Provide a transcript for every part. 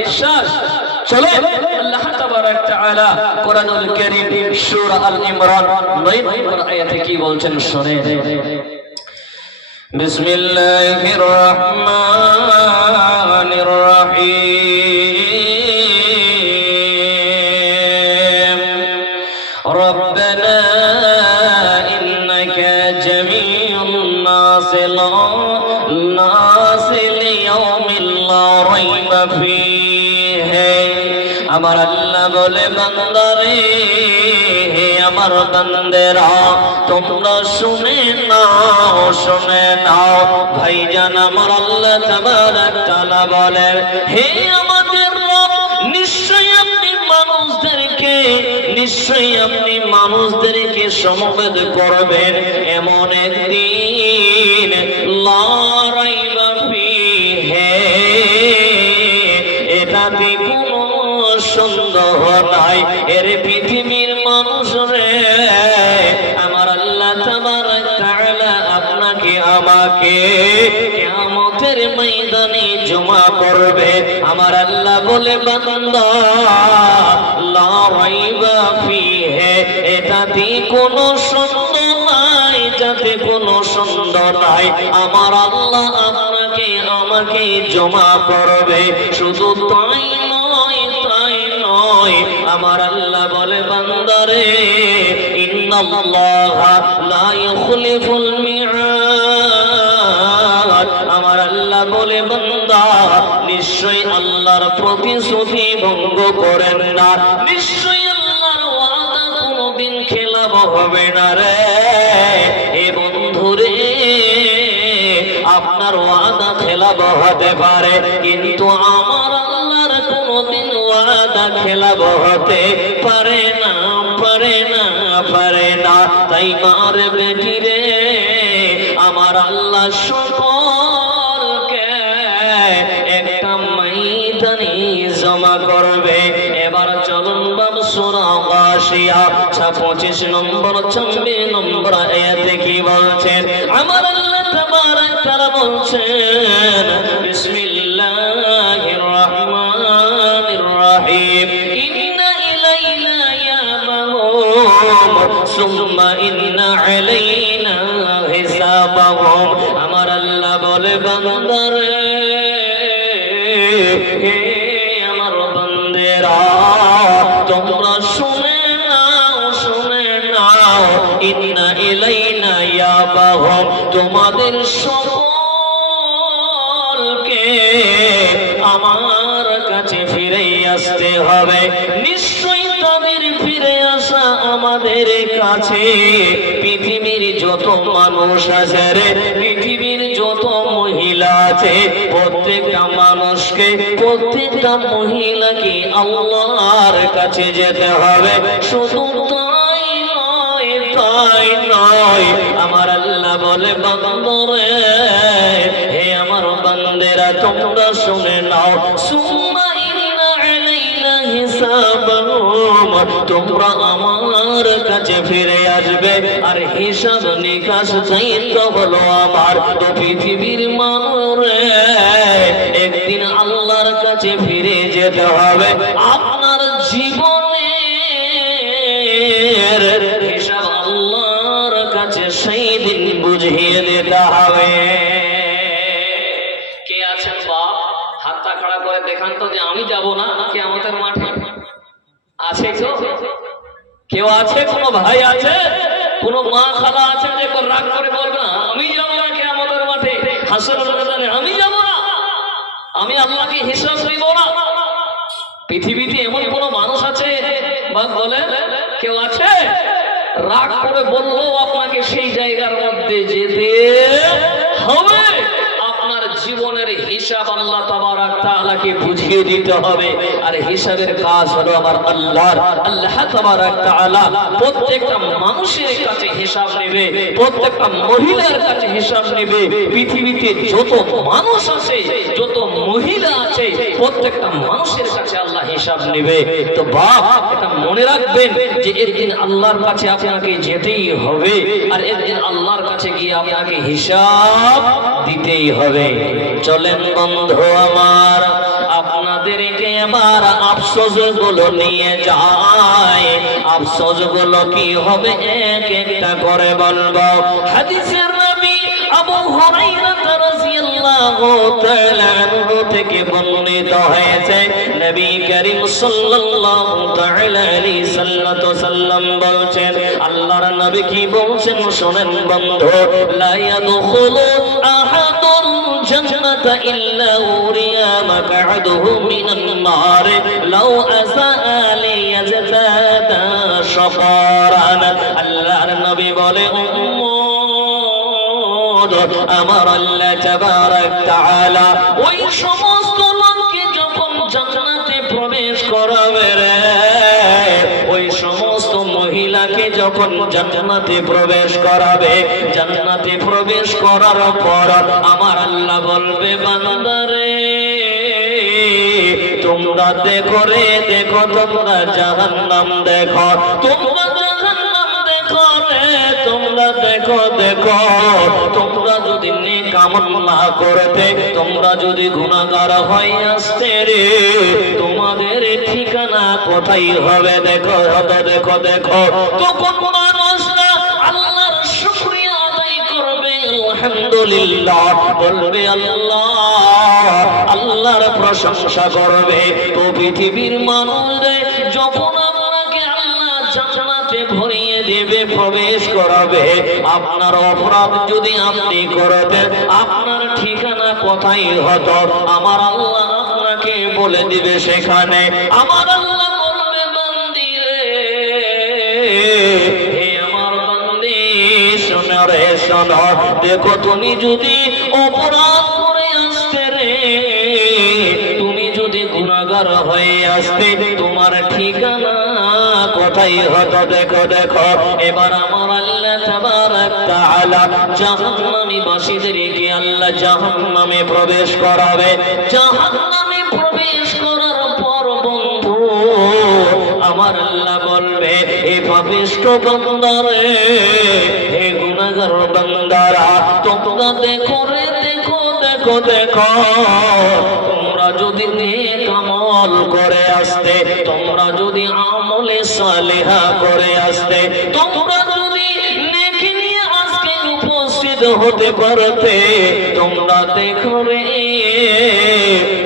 বিশ্বাস। চলো আল্লাহ তাবারক তাআলা কোরআনুল কারীম সূরা আল ইমরান 9 নম্বর আয়াতে কি বলছেন শুনেন। বিসমিল্লাহির রহমানির রহিম রব্বানা ইন্নাকা জামিউন নাসিল ইয়াউমিল লা রাইবা ফীহি। আমার আল্লাহ বলে বান্দারে, হে আমার বান্দেরা তোমরা শুনে নাও ভাইজান। আমার আল্লাহ তাবারক তাআলা বলে, হে আমাদের রব, নিশ্চয়ই আপনি মানুষদেরকে সমবেত করবেন এমন একদিন, লা রাইবা ফীহি, এটাতে কোনো সন্দেহ নাই। এর পৃথিবীর মানুষ রে, আমার আল্লাহ তাবারক তাআলা আপনাকে আমাকে কিয়ামতের ময়দানে জমা করবে। আমার আল্লাহ বলে বান্দা, লা রাইবা ফীহি, এটাতে কোনো সন্দেহ নাই, যাতে কোনো সন্দেহ নাই। আমার আল্লাহ আপনাকে আমাকে জমা করবে। শুধু তাই নয়, আমার আল্লাহ বলে বান্দারে, ইন্নাল্লাহা লা ইউখলিফুল মিআদ। আমার আল্লাহ বলে বান্দা, নিশ্চয়ই আল্লাহর প্রতিশ্রুতি ভঙ্গ করেন না, নিশ্চয়ই আল্লাহর ওয়াদা কোনদিন খেলাফ হবে না রে। এ বন্ধুরে, আপনার ওয়াদা খেলাফ হতে পারে, কিন্তু আমার আল্লাহর কোনদিন ওয়াদা খেলাফ হতে পারে না। তাই মার বেটি রে, আমার আল্লাহ সকলকে একটা ময়দানে জমা করবে। এবার চলুন বাবা সূরা গাশিয়া 25 নম্বর 26 নম্বর আয়াতে কি বলছেন। আমার আল্লাহ তাবারক তাআলা বলছেন, বিসমিল্লাহির রহমানির রহিম, ইন্না ইলাইনা ইয়াবাহুম সুম্মা ইন্না আলাইনা হিসাবাহুম। আমার আল্লাহ বলে বান্দারে, হে আমার বান্দেরা তোমরা শুনে নাও, ইন্না ইলাইনা ইয়াবাহুম, তোমাদের সকলকে আমার কাছে ফিরে আসতে হবে। নিশ্চয়ই তাদের ফিরে আসা আমাদের কাছে। পৃথিবীর যত মানুষ আছে রে, পৃথিবীর যত মহিলা আছে, প্রত্যেকটা মানুষকে, প্রত্যেকটা মহিলাকে আল্লাহর কাছে যেতে হবে। শুধু তাই নয়, আমার আল্লাহ বলে বান্দারে, হে আমার বান্দেরা তোমরা শুনে নাও, সুম্মা ইন্না আলাইনা হিসাবাহুম, তোমরা আমার কাছে ফিরে আসবে। আর হিসাব নিকাশ চাইতে হলো আমার। তো পৃথিবীর মানুষ একদিন আল্লাহর কাছে ফিরে যেতে হবে। আপনার জীবনের হিসাব আল্লাহর কাছে সেই দিন বুঝিয়ে দিতে হবে। কে আছেন বাপ, হাতটা খাড়া করে দেখান তো যে আমি যাব না কিয়ামতের মাঠে। আছে কেউ আছে? কোনো ভাই আছে, কোনো মা খালা আছে যে রাগ করে বলবে না আমি যাব না কিয়ামতের মাঠে, হাসরের ময়দানে আমি যাব না, আমি আল্লাহকে হিসাব দিব না? পৃথিবীতে এমন কোন মানুষ আছে বলে? কেউ আছে? রাগ করে বললেও আপনাকে সেই জায়গার মধ্যে যেতে হবে। আপনার জীবনের হিসাব আল্লাহ তাবারক তাআলাকে বুঝিয়ে দিতে হবে। আর হিসাবের কাজ হলো আমার আল্লাহর। আল্লাহ তাবারক তাআলা প্রত্যেকটা মানুষের কাছে হিসাব নেবে, প্রত্যেকটা মহিলার কাছে হিসাব নেবে। পৃথিবীতে যত মানুষ আছে, যত মহিলা আছে, প্রত্যেকটা মানুষের কাছে আল্লাহ হিসাব নেবে। তো বাপ, এটা মনে রাখবেন যে একদিন আল্লাহর কাছে আপনাকে যেতেই হবে। আর একদিন আল্লাহর কাছে গিয়ে আপনাকে হিসাব দিতেই হবে। চলেন বন্ধু আমার, আপনাদের আমাদেরকে এবার আফসোস গুলো নিয়ে যায়। আফসোস গুলো কি হবে এক একটা করে বলবো। হাদিসের নবী আবু হুরায়রা রাদিয়াল্লাহু তাআলা আনহু থেকে বর্ণিত হয়েছে, নবী করিম সাল্লাল্লাহু তাআলা আলাইহি সাল্লাম বলছেন, আল্লাহর নবী কি বলছেন শুনেন বন্ধু, লা ইয়াদখুলু আহাদুন জান্নাতা ইল্লা উরিয়া মাকআদুহু মিনান নার লাউ আসাআ লিয়াজতাদা শাফারান। আল্লাহর নবী বলে, আমার আল্লাহ তাবারক তাআলা ওই সমস্ত লোককে যখন জান্নাতে প্রবেশ করাবে রে, ওই সমস্ত মহিলাকে যখন জান্নাতে প্রবেশ করাবে, জান্নাতে প্রবেশ করার পর আমার আল্লাহ বলবে, বান্দারে তোমরা দেখো রে দেখো, তোমরা জাহান্নাম দেখো, তোমরা জাহান্নাম দেখো রে, তোমরা দেখো দেখো, তোমরা যদি নেক আমল না করতে, তোমরা যদি গুনাহগার হয়ে আসতে রে, তোমাদের ঠিকানা কোথায় হবে দেখো দেখো দেখো। তখন মানুষরা আল্লাহর শুকরিয়া আদায় করবে, আলহামদুলিল্লাহ বলবে, আল্লাহ আল্লাহর প্রশংসা করবে। তো পৃথিবীর মানুষদের যখন আপনাকে আল্লাহ জান্নাতে ভরিয়ে দেবে, প্রবেশ করাবে, আপনার অপরাধ যদি আপনি করতেন, আপনার ঠিকানা কোথায় হতো, আমার আল্লাহ আপনাকে বলে দিবে সেখানে। আমার আল্লাহ বলবে, বান্দি রে, হে আমার বান্দি শোনো রে শোনো, দেখো তুমি যদি অপরাধ করে আসতে রে, তুমি যদি গুনাহগার হয়ে আসতে, তোমার ঠিকানা কোথায় হতো দেখো দেখো। এবার আমার আল্লাহ তাবারক তাআলা জাহান্নামী বাসীদেরকে আল্লাহ জাহান্নামে প্রবেশ করাবে। জাহান্নামে প্রবেশ করার পর বন্ধু আমার আল্লাহ বলবে, হে পাপিষ্ঠ বান্দারে, হে গুনাহগার বান্দারা, তোমরা দেখো রে দেখো দেখো দেখো, তোমরা যদি নেক আমল করে আসতে, তোমরা যদি আমলে সালেহা করে আসতে, তোমরা যদি নেকি নিয়ে আজকে উপস্থিত হতে পারতে, তোমরা দেখো রে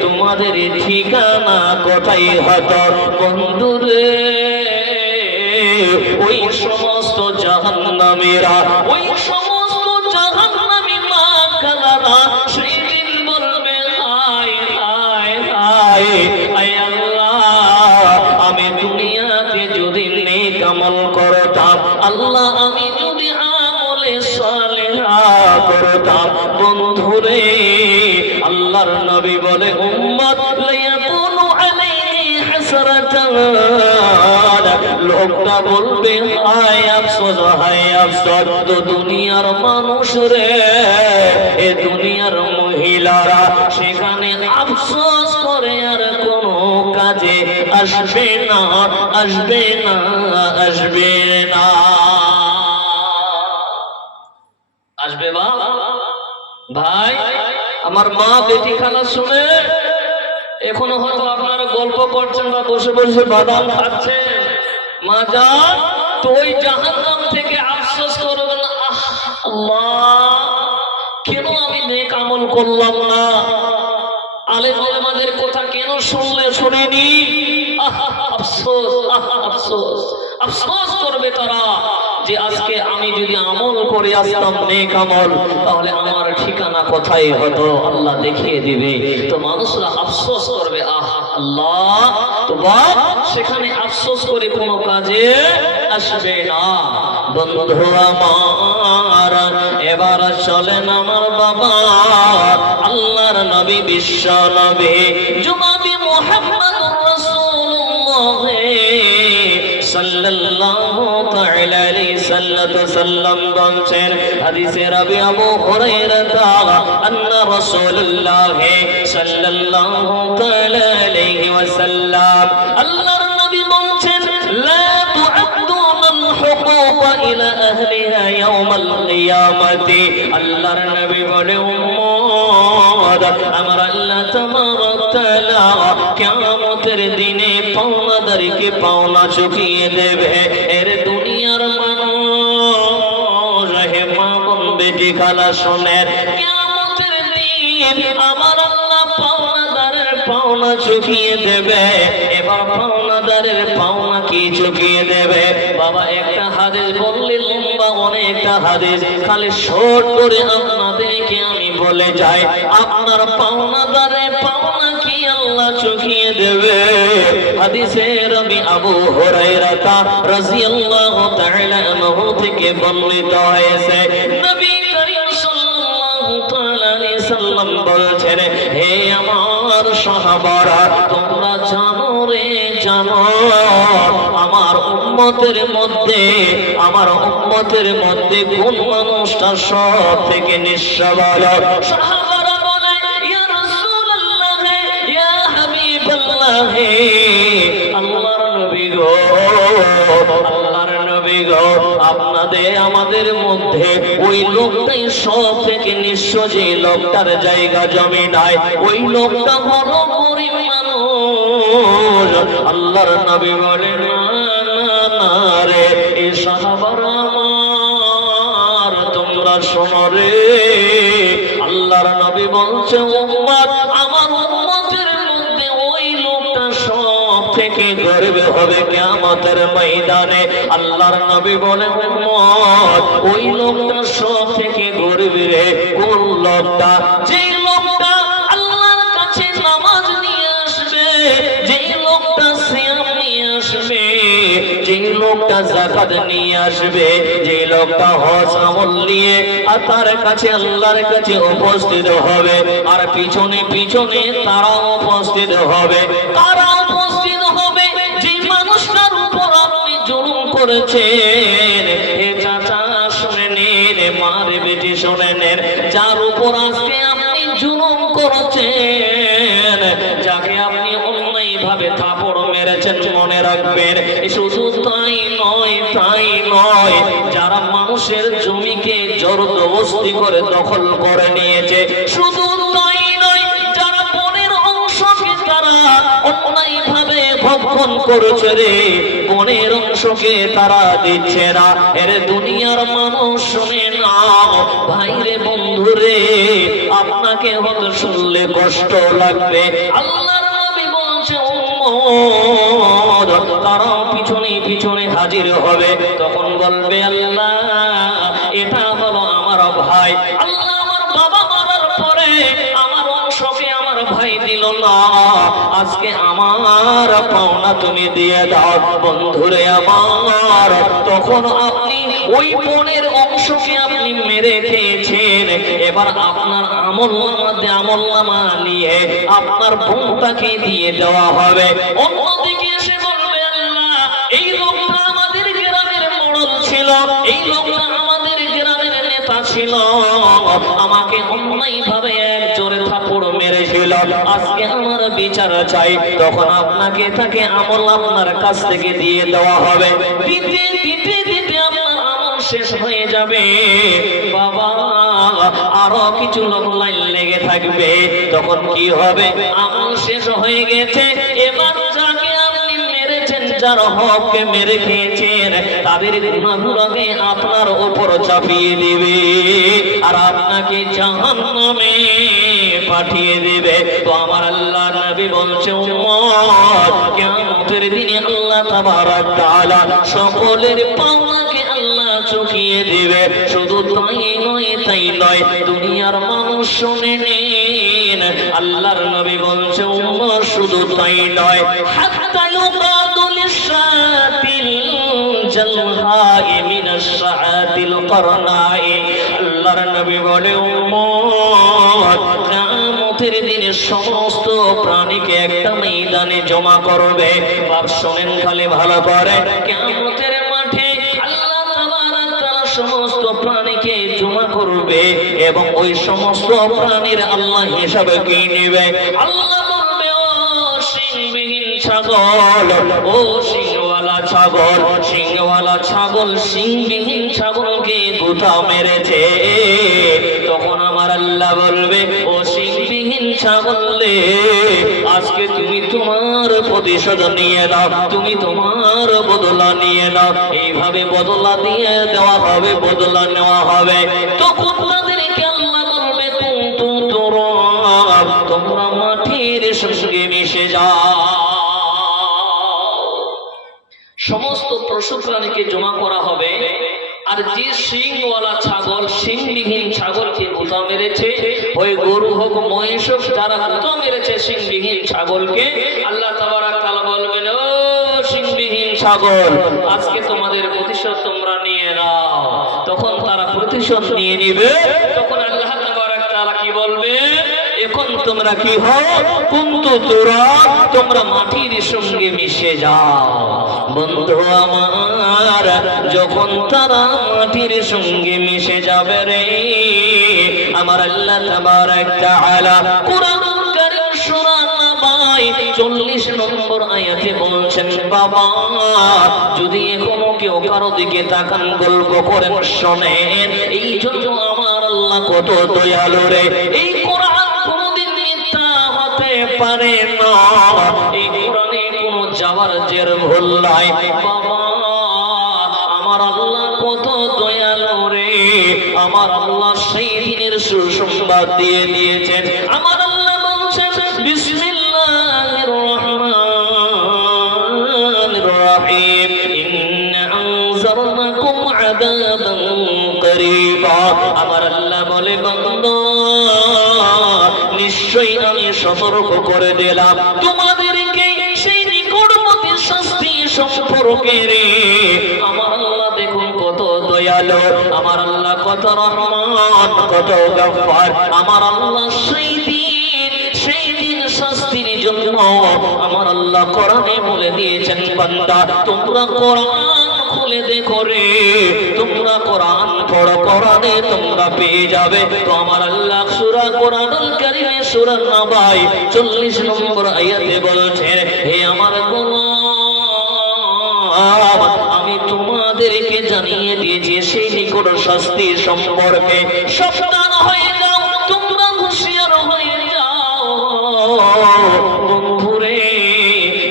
তোমাদের ঠিকানা কোথায় হতো বন্ধুরে। ওই সমস্ত জাহান্নামীরা, ওই সমস্ত জাহান্নামী মা কালারা সেদিন বলবে, হায় হায় হায়, আয় আল্লাহ আমি দুনিয়াতে যদি নেক আমল করতাম, আল্লাহ আমি যদি আমলে সালেহা করতাম বন্ধুরে। আল্লাহর নবী বলে, উম্মত লায়াকুনু আলাইহি হাসরাতান, লোকটা বলবে, হায় আফসোস হায় আফসোস। তো দুনিয়ার মানুষ রে, এ দুনিয়ার মহিলারা সেখানে আফসোস করে আর কোনো কাজে আসবে না, আসবে না, আসবে না। আসবে বা ভাই আমার মা বেটি খালা শুনে এখনো হয়তো আপনারা গল্প করছেন বা বসে বসে বাদাম খাচ্ছেন, মা যান তো ওই জাহান্নাম থেকে আফসোস করবেন, আহ আল্লাহ কেন আমি নেক আমল করলাম না, আলেম ওলামাদের কথা কেন শুনিনি, আফসোস আফসোস আফসোস করবে তারা যে আজকে আমি যদি আমল করে আসতাম নেক আমল, তাহলে আমার ঠিকানা কোথায় হতো আল্লাহ দেখিয়ে দিবে। তো মানুষরা আফসোস করবে, আহ আল্লাহ, তো বাপ সেখানে আফসোস করে কোনো কাজে আসবে না। বন্ধু আমার এবার চলেন আমার বাবা আল্লাহর নবী বিশ্ব নবী জনাবে মুহাম্মদুর রাসূলুল্লাহ সাল্লাল্লাহু তাআলা আলাইহি সাল্লাম বলেন হাদিসে রাবি আবু হুরায়রা আন্না রাসূলুল্লাহ সাল্লাল্লাহু তাআলা আলাইহি ওয়াসাল্লাম আল্লাহর নবী বলেন লা তুআদ্দুনাল হুকুক ইলা আহলিহা ইয়াউমাল কিয়ামাতি। আল্লাহর নবী বলে উম্মত আমার আল্লাহ তাবারক তাআলা কিয়ামতের দিনে পাওনাদারকে পাওনা চুকিয়ে দেবে। এর দুনিয়ার মানুষ, হে মা বোন বেটি খালা শোনেন, কিয়ামতের দিন আমার আল্লাহ পাওনাদারের পাওনা চুকিয়ে দেবে। এবার পাওনাদারের পাওনা কি চুকিয়ে দেবে? বাবা একটা হাদিস বললে লম্বা অনেকটা হাদিস, খালি শর্ট করে আপনাদেরকে আমি বলে যাই, আপনার পাওনাদারের পাওনা কি আল্লাহ চুকিয়ে দেবে। হাদিসে নবী আবু হুরায়রা রাদিয়াল্লাহু তাআলা আনহু থেকে বর্ণিত হয়েছে, নবী করিম সাল্লাল্লাহু তাআলা আলাইহি সাল্লাম বলছেন, হে আমার সাহাবারা, তোমরা জানো রে জানো, আমার উম্মতের মধ্যে কোন মানুষটা সব থেকে নিঃস্ব বলো? সাহাবারা বলে, ইয়া রাসূলুল্লাহ, ইয়া হাবিবাল্লাহ, আল্লাহর নবী গো, আল্লাহর নবী গো, আমাদের মধ্যে ওই লোকটাই সব থেকে নিঃস্ব, যে লোকটার জায়গা জমি নাই, ওই লোকটা হলো গরিব মানুষ। আল্লাহর নবী বলে, না রে, এই সাহাবারা আমার, তোমরা শোনো রে, আল্লাহর নবী বলছে, উম্মত, আমার উম্মতের মধ্যে ওই লোকটা সব থেকে গরিব হবে কিয়ামতের ময়দানে। আল্লাহর নবী বলে, উম্মত, ওই লোকটা সব থেকে গরিব রে। কোন লোকটা? যেই লোকটা আল্লাহর কাছে নামাজ নিয়ে আসবে, যেই লোকটা সিয়াম নিয়ে আসবে, যেই লোকটা যাকাত নিয়ে আসবে, যেই লোকটা হজ আমল নিয়ে আর তার কাছে আল্লাহর কাছে উপস্থিত হবে, আর পিছনে পিছনে তারা উপস্থিত হবে, যে মানুষটার উপর আপনি জুলুম করেছেন। হে চাচা শুনে নেন, মারে বেটি শুনে নেন, যার উপর আজকে আপনি জুলুম করেছেন, যাকে আপনি অন্যায় ভাবে থাপড় মেরেছেন, মনে রাখবেন, শুধু তাই নয়, যারা মানুষের জমিকে জবরদস্তি করে দখল করে নিয়েছে, শুধু তাই নয়, যারা বনের অংশকে তারা অন্যায় ভাবে ভক্ষণ করেছে রে, বনের অংশকে তারা দিচ্ছে না। এর দুনিয়ার মানুষ শুনে নাও, ভাইরে বন্ধুরে, আপনাকে হয়তো শুনলে কষ্ট লাগবে। আল্লাহর নবী বলছে, উম্মত, তারাও পিছনে পিছনে হাজির হবে, তখন বলবে, আল্লাহ, এটা হলো আমার ভাই, আল্লাহ, আমার বাবা মারার পরে আমার অংশকে আমার ভাই দিল না, আজকে আমার পাওনা তুমি দিয়ে দাও। বন্ধুরে আমার, তখন আপনি ওই বোনের অংশকে আপনি মেরে খেয়েছেন, এবার আপনার আমলনামা নিয়ে আপনার বোনটাকে দিয়ে দেওয়া হবে। অন্যদিকে এসে বলবে, আল্লাহ, এই লোকটা আমাদের গ্রামের মোড়ল ছিল, এই লোকটা আমাদের গ্রামের নেতা ছিল, আমাকে অন্যায় ভাবে এক জোরে থাপড় মেরেছিল, আজকে আমার বিচার চাই। তখন আপনাকে তাকে আমল আপনার কাছ থেকে দিয়ে দেওয়া হবে। দিতে দিতে দিতে আপনার আমল শেষ হয়ে যাবে। বাবা, আরো কিছু লোক লাইন লেগে থাকবে। তখন কি হবে? আমল শেষ হয়ে গেছে, এবার যাকে আপনি মেরেছেন, যার হককে মেরে খেয়েছেন, তাদের গুনাহগুলোকে আপনার উপর চাপিয়ে দিবে আর আপনাকে জাহান্নামে পাঠিয়ে দিবে। তো আমার আল্লাহর নবী বলছে, উম্মত, কিয়ামতের দিনে আল্লাহ তাবারক তাআলা সকলের পাওনাকে আল্লাহ চুকিয়ে দিবে। শুধু তাই নয়, দুনিয়ার মানুষ শুনে নেন, আল্লাহর নবী বলছে, উম্মত, শুধু তাই নয়, হাত্তা ইউকাদুল শাতিল জালহাই মিনাশ শাআতিল করনাই। আল্লাহর নবী বলে, উম্মত, কিয়ামতের দিনে সমস্ত প্রাণীকে একটা ময়দানে জমা করবে। বাপ শোনেন খালি ভালো করে, কিয়ামতের মাঠে আল্লাহ তাবারক তাআলা সমস্ত প্রাণীকে জমা করবে এবং ওই সমস্ত প্রাণীর আল্লাহ হিসাবে কি নেবে? আল্লাহ বলবে, ও সিংবিহীন ছাগল, ও সিংওয়ালা ছাগল, সিংওয়ালা ছাগল সিংবিহীন ছাগলকে গুতা মেরেছে। তখন আমার আল্লাহ বলবে, ও সিংবিহীন ইচ্ছা করলে আজকে তুমি তোমার প্রতিশোধ নিয়ে নাও, তুমি তোমার বদলা নিয়ে নাও। এইভাবে বদলা দিয়ে দেওয়া হবে, বদলা নেওয়া হবে। তখন তাদেরকে আল্লাহ বলবে তোমরা মাটির সঙ্গে মিশে যাও। সমস্ত পশু প্রাণীকে জমা করা হবে, আর যে সিংওয়ালা ছাগল, সিংবিহীন ছাগলকে গুতা মেরেছে, ওই গরু হোক মহিষ হোক, যারা গুতা মেরেছে সিংবিহীন ছাগলকে, আল্লাহ তাবারক তাআলা বলবেন, ও সিংবিহীন ছাগল, আজকে তোমাদের প্রতিশোধ তোমরা নিয়ে নাও। তখন তারা প্রতিশোধ নিয়ে নিবে। তখন আল্লাহ তাবারক তাআলা কি বলবে, এখন তোমরা কি হও, কুন্তু তোমরা মাটির সঙ্গে মিশে যাও। বন্ধু আমার, যখন তারা মাটির সঙ্গে মিশে যাবে রে, আমার আল্লাহ তাবারক তাআলা কুরআনুল কারীম সূরা নাবায় 40 নম্বর আয়াতে বলছেন, বাবা যদি এখনো কেউ কারো দিকে তাকান, গল্প করেন, শোনেন, এই জন্য আমার আল্লাহ কত দয়ালু রে। এই কোরআন কোনদিন মিথ্যা হতে পারে না, এই কোরআনে কোনো যাওয়ার জের ভুল নাই। বাবা আমার আল্লাহ কত দয়ালু রে, আমার আল্লাহ সেই দিনের সুসংবাদ দিয়ে দিয়েছেন। আমার আল্লাহ বলছেন, বিসমিল্লাহির রহমানির রহিম, ইন্না আনজারনাকুম আযাবান করিবা। আমার আল্লাহ বলে, বান্দা নিশ্চয়ই আমি সতর্ক করে দিলাম তোমাদেরকে সেই নিকটবর্তী শাস্তি সম্পর্কে রে। আমার আল্লাহ দেখুন কত দয়ালু, আমার আল্লাহ কত রহমান, কত গফফার। আমার আল্লাহ সেই দিন শাস্তির জন্য আমার আল্লাহ কোরআনে বলে দিয়েছেন, বান্দা তোমরা কোরআন খুলে দেখো রে, তোমরা কোরআন পড়ো, কোরআনে তোমরা পেয়ে যাবে। তো আমার আল্লাহ সূরা কোরআনুল কারীমে সূরা নাবায় 40 নম্বর আয়াতে বলছেন, হে আমার গোলাম, আমি তোমাদেরকে জানিয়ে দিয়েছি সেই নিকট শাস্তি সম্পর্কে। সাবধান হয়ে যাও, তোমরা হুঁশিয়ার হয়ে যাও। বন্ধুরে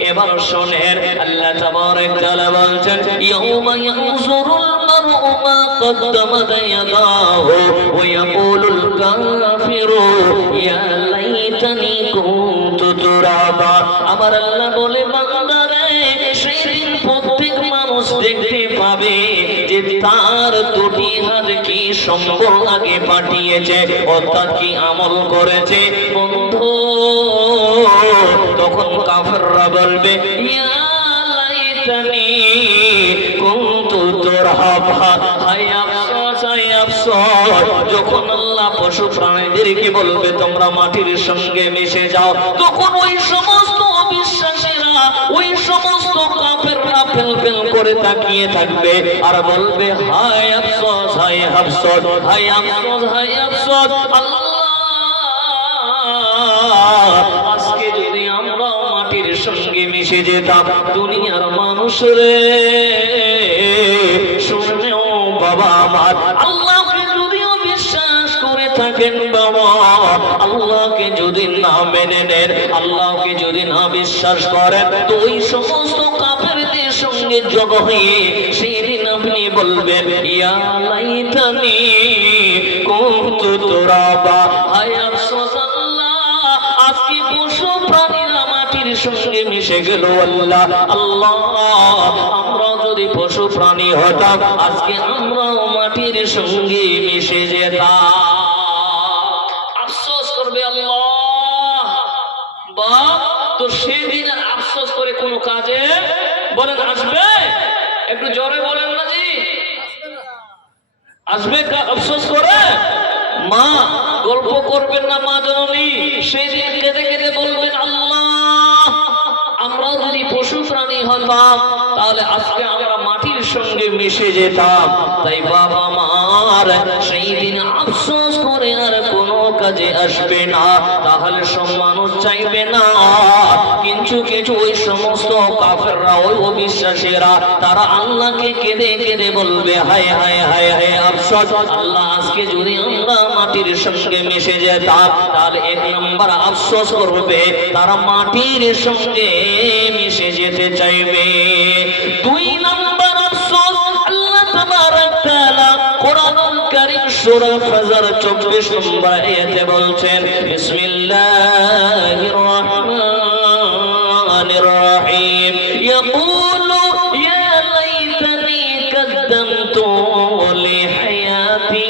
এবার শোনেন, আল্লাহ তাবারক তাআলা বলছেন, ইয়াউমা ইয়ানজুরুল মারউ মা কদ্দামাত ইয়াদাহু ওয়া ইয়াকুলুল কাফিরু ইয়া লাইতানি কুনতু তুরাবা। আমার আল্লাহ বলে, বান্দারে সেদিন প্রত্যেক মানুষ দেখতে পাবে যে তার দুটি হাত কি সম্পদ আগে পাঠিয়েছে, অর্থাৎ কি আমল করেছে। বন্ধু তখন কাফেররা বলবে, ইয়া লাইতানি কুনতু তুরাবা, হায় আফসোস, হায় আফসোস। যখন আল্লাহ পশু প্রাণীদেরকে বলবে তোমরা মাটির সঙ্গে মিশে যাও, তখন ওই সমস্ত অবিশ্বাসীরা, ওই সমস্ত কাফেররা ফেল করে তাকিয়ে থাকবে আর বলবে, হায় আফসোস, হায় আফসোস, হায় আফসোস, হায় আফসোস। আল্লাহ আজকে যদি আমরা মাটির সঙ্গে মিশে যেতাম, দুনিয়ার মানুষ রে শুনেও বাবা আমার, আল্লাহকে যদিও বিশ্বাস করে থাকেন বাবা, আল্লাহকে যদি না মেনে নেন, আল্লাহকে যদি না বিশ্বাস করেন, তো ওই সমস্ত কাফেরদের সঙ্গে যোগ হয়ে সেদিন আপনি বলবেন, ইয়া লাইতানি কুনতু তুরাবা, হায় আফসোস আল্লাহ, আজকে পশু প্রাণীরা মাটির সঙ্গে মিশে গেল। আল্লাহ আল্লাহ, আমরা যদি পশু প্রাণী হতাম, আজকে আমরাও মাটির সঙ্গে মিশে যেতাম। আফসোস করবে আল্লাহ। বা তো সেদিন আফসোস করে কোনো কাজে বলেন আসবে? একটু জোরে বলেন না জি, আসবে আফসোস করে? মা গল্প করবেন না, মা জননী সেদিন কেঁদে কেঁদে বলবেন, আল্লাহ আমরাও যদি পশু প্রাণী হতাম, তাহলে আজকে আমরা মাটির সঙ্গে মিশে যেতাম। তাই বাবা মার সেই দিন আফসোস করে আর কোনো কাজে আসবে না। তাহলে সব মানুষ চাইবে না কি কিছু কিছু ওই সমস্ত কাফেররা, ওই অবিশ্বাসীরা, তারা আল্লাহকে কেঁদে কেঁদে বলবে, হায় হায় হায় হায় আফসোস, আল্লাহ আজকে যদি আমরা মাটির সঙ্গে মিশে যেতাম, তার এক নম্বর আফসোস করবে, তারা মাটির সঙ্গে মিশে যেতে চাইবে। দুই নম্বর আফসোস আল্লাহ তাবারক তাআলা কোরআনুল কারীম সূরা ফাজর 24 নম্বর আয়াতে বলছেন, বিসমিল্লাহির রাহমানির রহিম, ইয়াকুলু ইয়া লাইতানি কাদ্দামতু লিহায়াতি।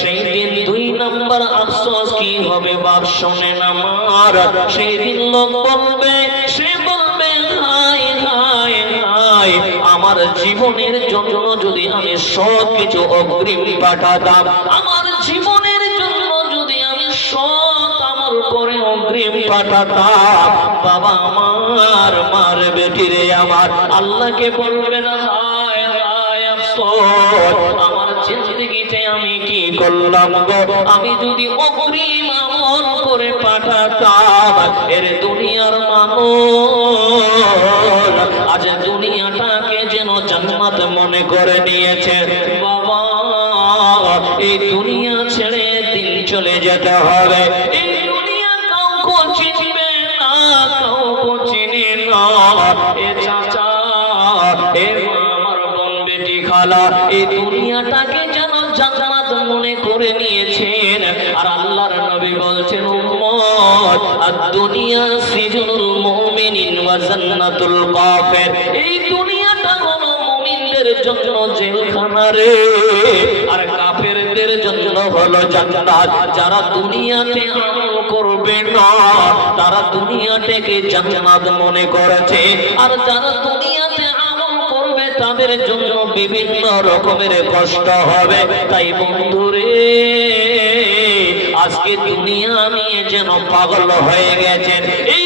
সেই দিন দুই নম্বর আফসোস কি হবে বাপ শোনেন আমার, সেই দিন লোক বলবে, সে বলবে, হায় হায় হায়, আমার জীবনের জন্য যদি আমি সব কিছু অগ্রিম পাঠাতাম, আমার জীবনের জন্য যদি আমি সব আমল করে অগ্রিম পাঠাতাম, বাবা আমার, মার বেটি রে আমার, আল্লাহকে বলবে না, হায় হায় আফসোস, আমার জিন্দগিতে আমি কি করলাম গো, আমি যদি অগ্রিম আমল করে পাঠাতাম। এর দুনিয়ার মানুষ আজ দুনিয়াটাকে যেন জান্নাত মনে করে নিয়েছে। বাবা, এই দুনিয়া ছেড়ে দিন চলে যেতে হবে। এই দুনিয়া কাউকে চিনবে না, কাউকে চিনি না। এ চাচা, এ আমার বোন, বেটি, খালা, এই দুনিয়াটাকে যেন জান্নাত মনে করে নিয়েছেন। আর আল্লাহর নবী বলছেন, উম্মত, আদ-দুনিয়া সিজনুল মুমিনিন ওয়া জান্নাতুল কাফির। এই দুনিয়াটা হলো মুমিনদের জন্য জেলখানা রে, আর কাফেরদের জন্য হলো জান্নাত। যারা দুনিয়াতে আমল করবে না, তারা দুনিয়াটাকে জান্নাত মনে করেছে, আর যারা দুনিয়াতে আমল করবে তাদের জন্য বিভিন্ন রকমের কষ্ট হবে। তাই বন্ধুরে, আজকে দুনিয়া নিয়ে যেন পাগল হয়ে গেছেন। এই